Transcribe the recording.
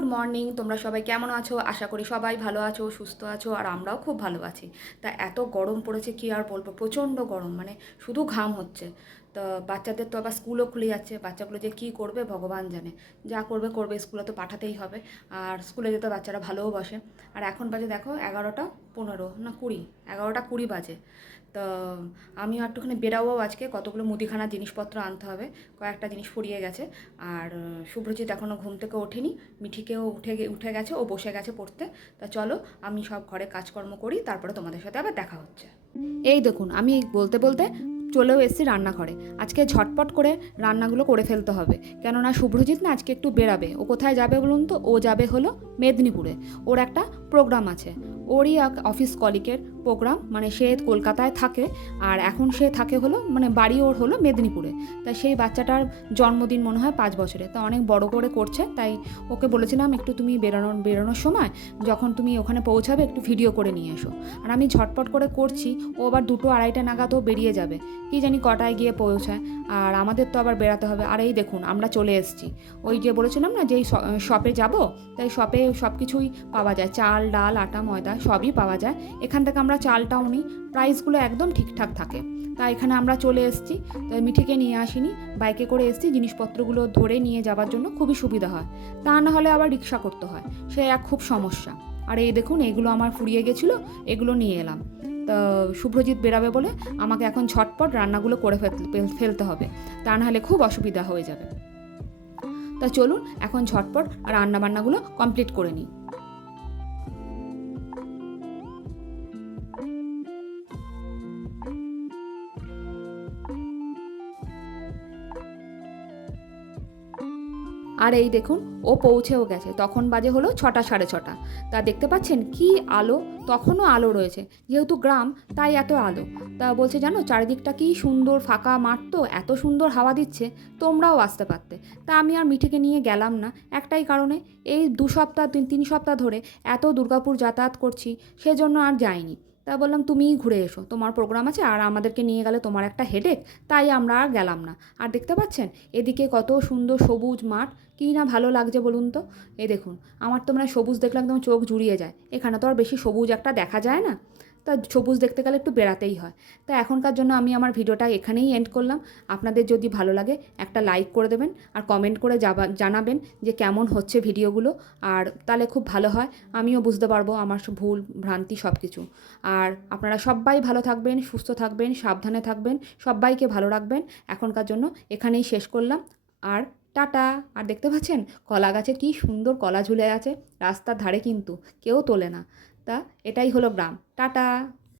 Good morning, তোমরা সবাই কেমন আছো? আশা করি সবাই ভালো আছো, সুস্থ আছো, আর আমরাও খুব ভালো আছি। তা এত গরম পড়েছে কি আর বলবো, প্রচণ্ড গরম, মানে শুধু ঘাম হচ্ছে। তো বাচ্চাদের তো আবার স্কুলও খুলে যাচ্ছে, বাচ্চাগুলো যে কী করবে ভগবান জানে। যা করবে করবে, স্কুলে তো পাঠাতেই হবে। আর স্কুলে যেতে বাচ্চারা ভালোও বসে। আর এখন বাজে দেখো 11টা 15 না 20, 11টা 20 বাজে। তো আমি একটুখানি বেরাবো আজকে, কতগুলো মুদিখানার জিনিসপত্র আনতে হবে, কয়েকটা জিনিস ফুরিয়ে গেছে। আর শুভ্রজিৎ এখনও ঘুম থেকে ওঠেনি, মিঠিকেও উঠে গেছে, ও বসে গেছে পড়তে। তা চলো আমি সব ঘরে কাজকর্ম করি, তারপরে তোমাদের সাথে আবার দেখা হচ্ছে। এই দেখুন, আমি বলতে বলতে চলেও এসেছি রান্নাঘরে। আজকে ঝটপট করে রান্নাগুলো করে ফেলতে হবে, কেননা শুভ্রজিৎ না আজকে একটু বেরাবে। ও কোথায় যাবে বলুন তো? ও যাবে হলো মেদিনীপুরে, ওর একটা প্রোগ্রাম আছে। ওরই এক অফিস কলিগের প্রোগ্রাম, মানে সে কলকাতায় থাকে, আর এখন সে থাকে হলো, মানে বাড়ি ওর হলো মেদিনীপুরে। তাই সেই বাচ্চাটার জন্মদিন মনে হয় 5 বছরে, তা অনেক বড় করে করছে। তাই ওকে বলেছিলাম একটু তুমি বেরোনোর সময় যখন তুমি ওখানে পৌঁছাবে একটু ভিডিও করে নিয়ে এসো। আর আমি ঝটপট করে করছি, ও আবার 2-2:30 নাগাদ ও বেরিয়ে যাবে, কি জানি কটায় গিয়ে পৌঁছায়। আর আমাদের তো আবার বেরাতে হবে। আর এই দেখুন আমরা চলে এসেছি, ওই যে বলেছিলাম না যেই শপে যাব, তাই শপে সব কিছুই পাওয়া যায়, চাল ডাল আটা ময়দা সবই পাওয়া যায়। এখান থেকে আমরা চালটাও নিই, প্রাইসগুলো একদম ঠিকঠাক থাকে। তা এখানে আমরা চলে এসেছি। তো মিঠিকে নিয়ে আসিনি, বাইকে করে এসেছি, জিনিসপত্রগুলো ধরে নিয়ে যাওয়ার জন্য খুবই সুবিধা হয়। তা না হলে আবার রিক্সা করতে হয়, সে এক খুব সমস্যা। আর এই দেখুন এগুলো আমার ফুরিয়ে গেছিলো, এগুলো নিয়ে এলাম। তো শুভ্রজিৎ বেরাবে বলে আমাকে এখন ঝটপট রান্নাগুলো করে ফেলতে হবে, তা না হলে খুব অসুবিধা হয়ে যাবে। তা চলুন এখন ঝটপট রান্নাবান্নাগুলো কমপ্লিট করে নিই। আর এই দেখুন ও পৌঁছেও গেছে, তখন বাজে হলো 6টা 6:30। তা দেখতে পাচ্ছেন কি আলো, তখনও আলো রয়েছে, যেহেতু গ্রাম তাই এত আলো। তা বলছে জানো চারিদিকটা কি সুন্দর, ফাঁকা মাঠ, তো এত সুন্দর হাওয়া দিচ্ছে, তোমরাও আসতে পারতে। তা আমি আর মিঠিকে নিয়ে গেলাম না, একটাই কারণে, এই 2 সপ্তাহ 3 সপ্তাহ ধরে এত দুর্গাপুর যাতায়াত করছি, সেজন্য আর যাইনি। তা বললাম তুমিই ঘুরে এসো, তোমার প্রোগ্রাম আছে, আর আমাদেরকে নিয়ে গেলে তোমার একটা হেডেক, তাই আমরা আর গেলাম না। আর দেখতে পাচ্ছেন এদিকে কত সুন্দর সবুজ মাঠ, কী না ভালো লাগছে বলুন তো। এই দেখুন, আমার তো মানে সবুজ দেখলে একদম চোখ জুড়িয়ে যায়। এখানে তো আর বেশি সবুজ একটা দেখা যায় না, তা সবুজ দেখতে গেলে একটু বেড়াতেই হয়। তা এখনকার জন্য আমি আমার ভিডিওটা এখানেই এন্ড করলাম। আপনাদের যদি ভালো লাগে একটা লাইক করে দেবেন, আর কমেন্ট করে জানাবেন যে কেমন হচ্ছে ভিডিওগুলো। আর তাহলে খুব ভালো হয়, আমিও বুঝতে পারবো আমার ভুল ভ্রান্তি সব কিছু। আর আপনারা সবাই ভালো থাকবেন, সুস্থ থাকবেন, সাবধানে থাকবেন, সবাইকে ভালো রাখবেন। এখনকার জন্য এখানেই শেষ করলাম। আর টাটা। আর দেখতে পাচ্ছেন কলা গাছে কি সুন্দর কলা ঝুলে আছে রাস্তার ধারে, কিন্তু কেউ তোলে না। তা এটাই হলো গ্রাম। টাটা।